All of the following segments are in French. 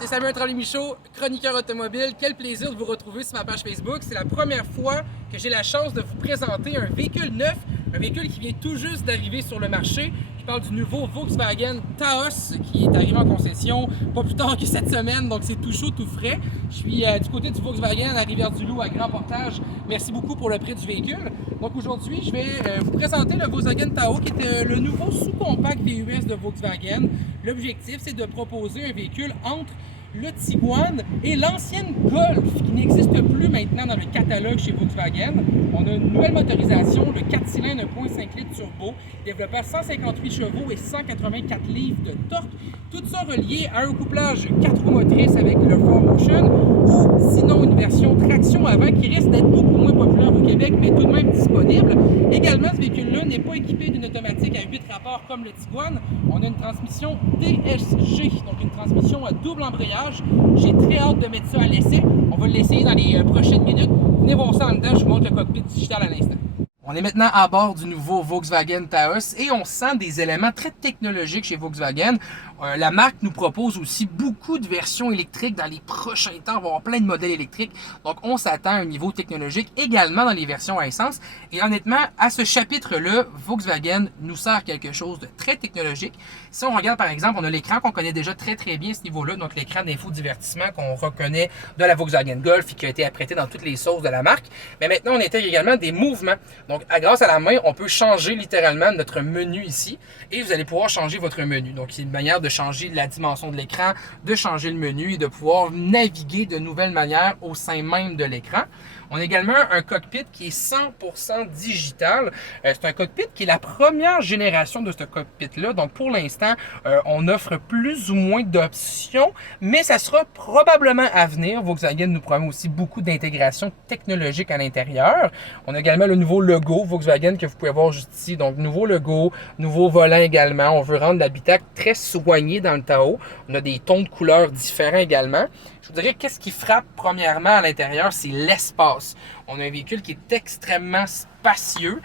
C'est Samuel Tremblay-Michaud, chroniqueur automobile. Quel plaisir de vous retrouver sur ma page Facebook. C'est la première fois que j'ai la chance de vous présenter un véhicule neuf, un véhicule qui vient tout juste d'arriver sur le marché. Je parle du nouveau Volkswagen Taos qui est arrivé en concession pas plus tard que cette semaine, donc c'est tout chaud, tout frais. Je suis du côté du Volkswagen à Rivière-du-Loup à Grand Portage. Merci beaucoup pour le prix du véhicule. Donc aujourd'hui, je vais vous présenter le Volkswagen Taos qui est le nouveau sous-compact VUS de Volkswagen. L'objectif, c'est de proposer un véhicule entre le Tiguan et l'ancienne Golf qui n'existe plus maintenant dans le catalogue chez Volkswagen. On a une nouvelle motorisation, le 4 cylindres 1.5 litres turbo, développé à 158 chevaux et 184 livres de torque. Tout ça relié à un couplage 4 roues motrices avec le 4Motion ou sinon une version traction avant qui risque d'être beaucoup moins populaire au Québec mais tout de même disponible. Également, ce véhicule-là n'est pas équipé d'une automatique à 8 rapports comme le Tiguan. On a une transmission DSG, donc une transmission à double embrayage. J'ai très hâte de mettre ça à l'essai. On va l'essayer dans les prochaines minutes. Venez voir ça en dedans, je vous montre le cockpit digital à l'instant. On est maintenant à bord du nouveau Volkswagen Taos et on sent des éléments très technologiques chez Volkswagen. La marque nous propose aussi beaucoup de versions électriques dans les prochains temps. On va avoir plein de modèles électriques. Donc, on s'attend à un niveau technologique également dans les versions à essence. Et honnêtement, à ce chapitre-là, Volkswagen nous sert quelque chose de très technologique. Si on regarde, par exemple, on a l'écran qu'on connaît déjà très bien à ce niveau-là. Donc, l'écran d'infodivertissement qu'on reconnaît de la Volkswagen Golf et qui a été apprêté dans toutes les sauces de la marque. Mais maintenant, on intègre également des mouvements. Donc, grâce à la main, on peut changer littéralement notre menu ici et vous allez pouvoir changer votre menu. Donc, c'est une manière de changer la dimension de l'écran, de changer le menu et de pouvoir naviguer de nouvelles manières au sein même de l'écran. On a également un cockpit qui est 100% digital. C'est un cockpit qui est la première génération de ce cockpit-là. Donc, pour l'instant, on offre plus ou moins d'options, mais ça sera probablement à venir. Volkswagen nous promet aussi beaucoup d'intégration technologique à l'intérieur. On a également le nouveau logo Volkswagen que vous pouvez voir juste ici. Donc, nouveau logo, nouveau volant également. On veut rendre l'habitacle très soigné dans le Taos. On a des tons de couleurs différents également. Je vous dirais qu'est-ce qui frappe premièrement à l'intérieur, c'est l'espace. On a un véhicule qui est extrêmement spacieux.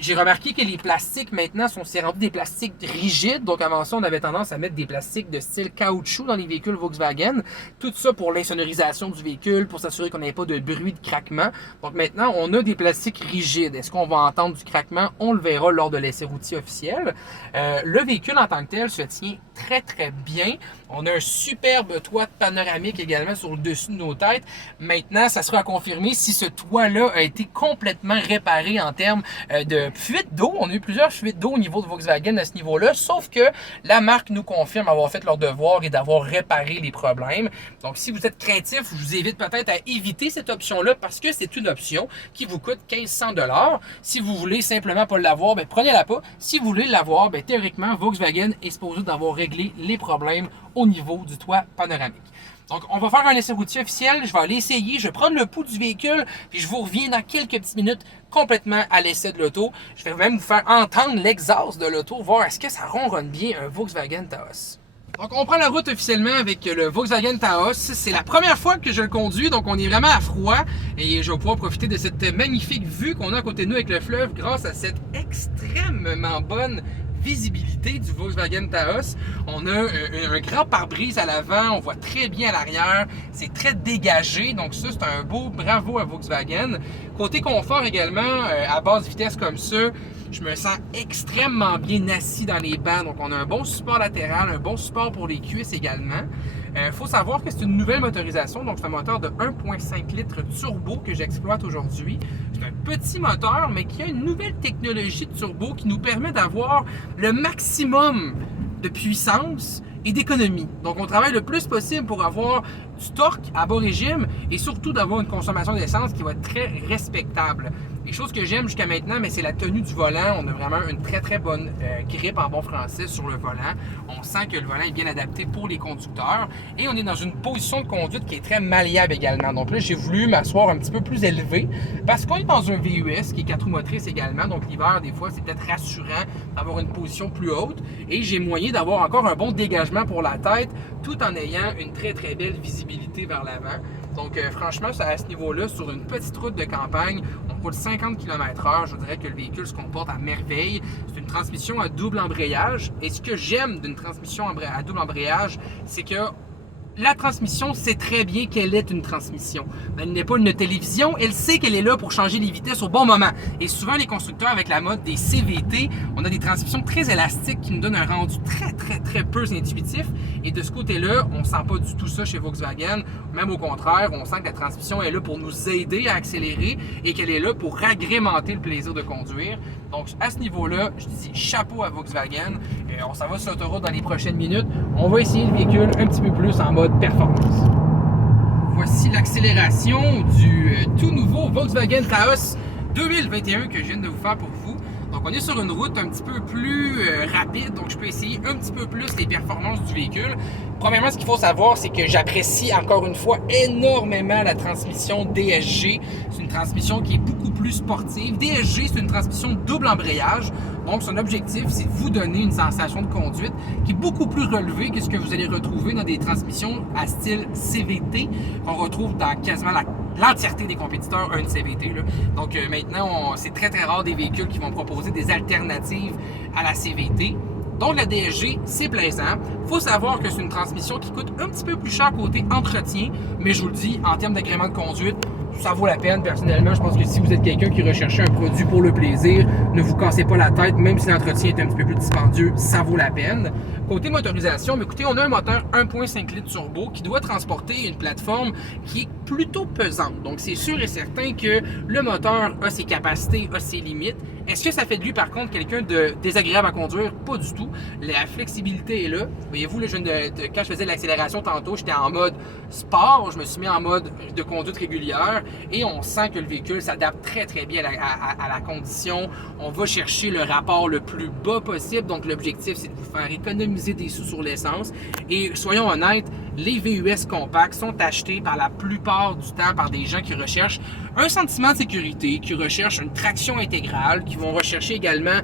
J'ai remarqué que les plastiques maintenant c'est rendu des plastiques rigides. Donc avant ça, on avait tendance à mettre des plastiques de style caoutchouc dans les véhicules Volkswagen. Tout ça pour l'insonorisation du véhicule, pour s'assurer qu'on n'ait pas de bruit de craquement. Donc maintenant, on a des plastiques rigides. Est-ce qu'on va entendre du craquement? On le verra lors de l'essai routier officiel. Le véhicule en tant que tel se tient très bien. On a un superbe toit panoramique également sur le dessus de nos têtes. Maintenant, ça sera à confirmer si ce toit-là a été complètement réparé en termes de fuite d'eau. On a eu plusieurs fuites d'eau au niveau de Volkswagen à ce niveau-là, sauf que la marque nous confirme avoir fait leur devoir et d'avoir réparé les problèmes. Donc, si vous êtes craintif, je vous invite peut-être à éviter cette option-là parce que c'est une option qui vous coûte 1500 $. Si vous voulez simplement pas l'avoir, ben, prenez-la pas. Si vous voulez l'avoir, ben, théoriquement, Volkswagen est supposé d'avoir réglé les problèmes au niveau du toit panoramique. Donc, on va faire un essai routier officiel. Je vais aller essayer. Je vais prendre le pouls du véhicule. Puis, je vous reviens dans quelques petites minutes complètement à l'essai de l'auto. Je vais même vous faire entendre l'exhaust de l'auto, voir est-ce que ça ronronne bien un Volkswagen Taos. Donc, on prend la route officiellement avec le Volkswagen Taos. C'est la première fois que je le conduis, donc on est vraiment à froid. Et je vais pouvoir profiter de cette magnifique vue qu'on a à côté de nous avec le fleuve grâce à cette extrêmement bonne visibilité du Volkswagen Taos. On a un grand pare-brise à l'avant, on voit très bien à l'arrière, c'est très dégagé, donc ça c'est un beau bravo à Volkswagen. Côté confort également, à basse vitesse comme ça, je me sens extrêmement bien assis dans les bancs, donc on a un bon support latéral, un bon support pour les cuisses également. Faut savoir que c'est une nouvelle motorisation, donc c'est un moteur de 1.5 litres turbo que j'exploite aujourd'hui. C'est un petit moteur, mais qui a une nouvelle technologie de turbo qui nous permet d'avoir le maximum de puissance et d'économie. Donc, on travaille le plus possible pour avoir du torque à bas régime et surtout d'avoir une consommation d'essence qui va être très respectable. Les choses que j'aime jusqu'à maintenant, mais c'est la tenue du volant. On a vraiment une très bonne grippe en bon français sur le volant. On sent que le volant est bien adapté pour les conducteurs et on est dans une position de conduite qui est très malléable également. Donc là, j'ai voulu m'asseoir un petit peu plus élevé parce qu'on est dans un VUS qui est 4 roues motrices également. Donc l'hiver, des fois, c'est peut-être rassurant d'avoir une position plus haute et j'ai moyen d'avoir encore un bon dégagement pour la tête tout en ayant une très belle visibilité vers l'avant. Donc franchement, à ce niveau-là, sur une petite route de campagne, on roule 50 km/h. Je dirais que le véhicule se comporte à merveille. C'est une transmission à double embrayage. Et ce que j'aime d'une transmission à double embrayage, c'est que la transmission sait très bien qu'elle est une transmission. Elle n'est pas une télévision, elle sait qu'elle est là pour changer les vitesses au bon moment. Et souvent, les constructeurs, avec la mode des CVT, on a des transmissions très élastiques qui nous donnent un rendu très peu intuitif. Et de ce côté-là, on sent pas du tout ça chez Volkswagen. Même au contraire, on sent que la transmission est là pour nous aider à accélérer et qu'elle est là pour agrémenter le plaisir de conduire. Donc, à ce niveau-là, je dis chapeau à Volkswagen. On s'en va sur l'autoroute dans les prochaines minutes. On va essayer le véhicule un petit peu plus en mode performance. Voici l'accélération du tout nouveau Volkswagen Taos 2021 que je viens de vous faire pour vous. Donc, on est sur une route un petit peu plus rapide, donc je peux essayer un petit peu plus les performances du véhicule. Premièrement, ce qu'il faut savoir, c'est que j'apprécie encore une fois énormément la transmission DSG. C'est une transmission qui est beaucoup plus sportive. DSG, c'est une transmission double embrayage. Donc, son objectif, c'est de vous donner une sensation de conduite qui est beaucoup plus relevée que ce que vous allez retrouver dans des transmissions à style CVT qu'on retrouve dans quasiment l'entièreté des compétiteurs, un CVT. Là. Donc, maintenant, c'est très rare des véhicules qui vont proposer des alternatives à la CVT. Donc, la DSG, c'est plaisant. Il faut savoir que c'est une transmission qui coûte un petit peu plus cher côté entretien, mais je vous le dis, en termes d'agrément de conduite, ça vaut la peine. Personnellement, je pense que si vous êtes quelqu'un qui recherche un produit pour le plaisir, ne vous cassez pas la tête, même si l'entretien est un petit peu plus dispendieux, ça vaut la peine. Côté motorisation, mais écoutez, on a un moteur 1.5 litres turbo qui doit transporter une plateforme qui est plutôt pesante. Donc, c'est sûr et certain que le moteur a ses capacités, a ses limites. Est-ce que ça fait de lui, par contre, quelqu'un de désagréable à conduire? Pas du tout. La flexibilité est là. Voyez-vous, quand je faisais l'accélération tantôt, j'étais en mode sport. Je me suis mis en mode de conduite régulière et on sent que le véhicule s'adapte très bien à la condition. On va chercher le rapport le plus bas possible. Donc, l'objectif, c'est de vous faire économiser des sous sur l'essence. Et soyons honnêtes, les VUS compacts sont achetés par la plupart du temps par des gens qui recherchent un sentiment de sécurité, qui recherchent une traction intégrale, qui vont rechercher également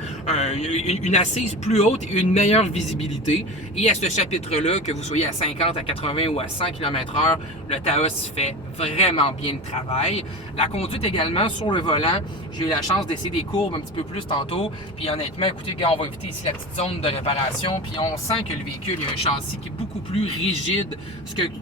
une assise plus haute et une meilleure visibilité. Et à ce chapitre-là, que vous soyez à 50, à 80 ou à 100 km/h, le Taos fait vraiment bien le travail. La conduite également sur le volant, j'ai eu la chance d'essayer des courbes un petit peu plus tantôt. Puis honnêtement, écoutez, gars, on va éviter ici la petite zone de réparation. Puis on sent que le véhicule, il y a un châssis qui est beaucoup plus rigide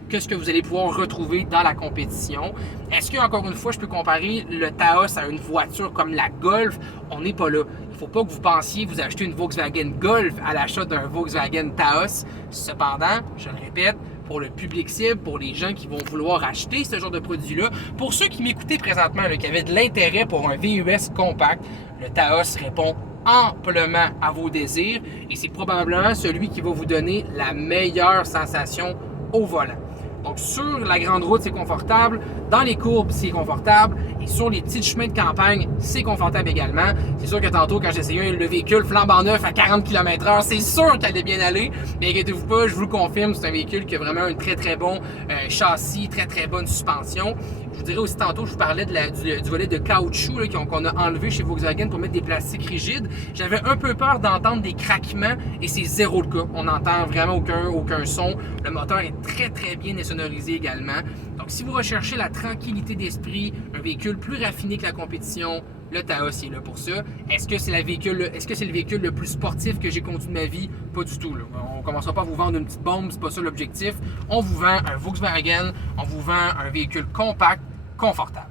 que ce que vous allez pouvoir retrouver dans la compétition. Est-ce que, encore une fois, je peux comparer le Taos à une voiture comme la Golf? On n'est pas là. Il ne faut pas que vous pensiez vous acheter une Volkswagen Golf à l'achat d'un Volkswagen Taos. Cependant, je le répète, pour le public cible, pour les gens qui vont vouloir acheter ce genre de produit-là, pour ceux qui m'écoutaient présentement, là, qui avaient de l'intérêt pour un VUS compact, le Taos répond amplement à vos désirs et c'est probablement celui qui va vous donner la meilleure sensation au volant. Donc, sur la grande route, c'est confortable. Dans les courbes, c'est confortable. Et sur les petits chemins de campagne, c'est confortable également. C'est sûr que tantôt, quand j'essayais le véhicule flambant neuf à 40 km/h, c'est sûr qu'elle allait bien aller. Mais inquiétez-vous pas, je vous le confirme, c'est un véhicule qui a vraiment un très bon châssis, très bonne suspension. Je vous dirais aussi tantôt, je vous parlais du volet de caoutchouc là, qu'on a enlevé chez Volkswagen pour mettre des plastiques rigides. J'avais un peu peur d'entendre des craquements et c'est zéro le cas. On n'entend vraiment aucun son. Le moteur est très bien sonorisé également. Donc, si vous recherchez la tranquillité d'esprit, un véhicule plus raffiné que la compétition, le Taos est là pour ça. Est-ce que c'est le véhicule le plus sportif que j'ai conduit de ma vie? Pas du tout. Là. On ne commencera pas à vous vendre une petite bombe, c'est pas ça l'objectif. On vous vend un Volkswagen, on vous vend un véhicule compact, confortable.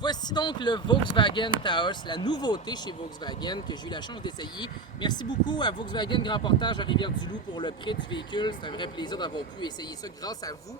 Voici donc le Volkswagen Taos, la nouveauté chez Volkswagen que j'ai eu la chance d'essayer. Merci beaucoup à Volkswagen Grand Portage à Rivière-du-Loup pour le prêt du véhicule. C'est un vrai plaisir d'avoir pu essayer ça grâce à vous.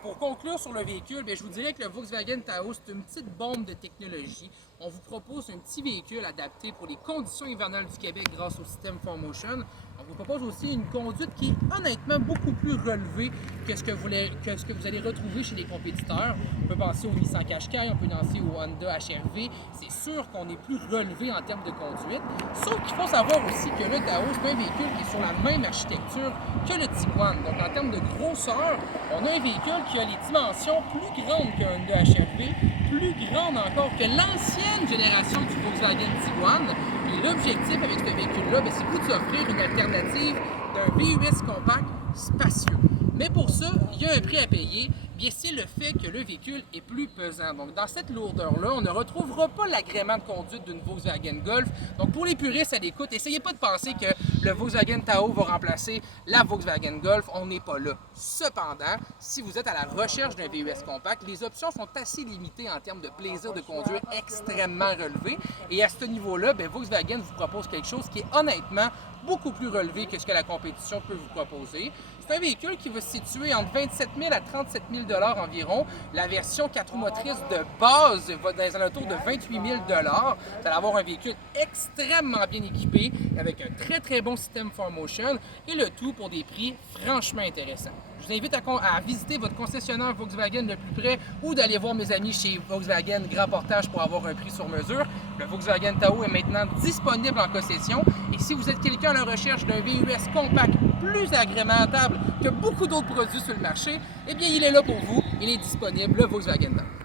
Pour conclure sur le véhicule, je vous dirais que le Volkswagen Taos, c'est une petite bombe de technologie. On vous propose un petit véhicule adapté pour les conditions hivernales du Québec grâce au système 4Motion. On vous propose aussi une conduite qui est honnêtement beaucoup plus relevée que ce que vous allez retrouver chez les compétiteurs. On peut penser au Nissan Qashqai, on peut penser au Honda HR-V. C'est sûr qu'on est plus relevé en termes de conduite. Sauf qu'il faut savoir aussi que le Taos, c'est un véhicule qui est sur la même architecture que le Tiguan. Donc en termes de grosseur, on a un véhicule qui a les dimensions plus grandes qu'un Honda HR-V, plus grande encore que l'ancienne génération du Volkswagen Tiguan. Et l'objectif avec ce véhicule-là, c'est vous offrir une alternative d'un VUS compact spacieux. Mais pour ça, il y a un prix à payer, c'est le fait que le véhicule est plus pesant. Donc dans cette lourdeur-là, on ne retrouvera pas l'agrément de conduite d'une Volkswagen Golf. Donc pour les puristes à l'écoute, essayez pas de penser que le Volkswagen Tahoe va remplacer la Volkswagen Golf. On n'est pas là. Cependant, si vous êtes à la recherche d'un VUS compact, les options sont assez limitées en termes de plaisir de conduire extrêmement relevé. Et à ce niveau-là, Volkswagen vous propose quelque chose qui est honnêtement beaucoup plus relevé que ce que la compétition peut vous proposer. C'est un véhicule qui va se situer entre 27 000 à 37 000 environ. La version 4 roues motrices de base va dans les alentours de 28 000 Vous allez avoir un véhicule extrêmement bien équipé avec un très bon système 4Motion et le tout pour des prix franchement intéressants. Je vous invite à visiter votre concessionnaire Volkswagen le plus près ou d'aller voir mes amis chez Volkswagen Grand Portage pour avoir un prix sur mesure. Le Volkswagen Tahoe est maintenant disponible en concession et si vous êtes quelqu'un à la recherche d'un VUS compact plus agrémentable que beaucoup d'autres produits sur le marché, eh bien il est là pour vous, il est disponible, le Volkswagen Tahoe.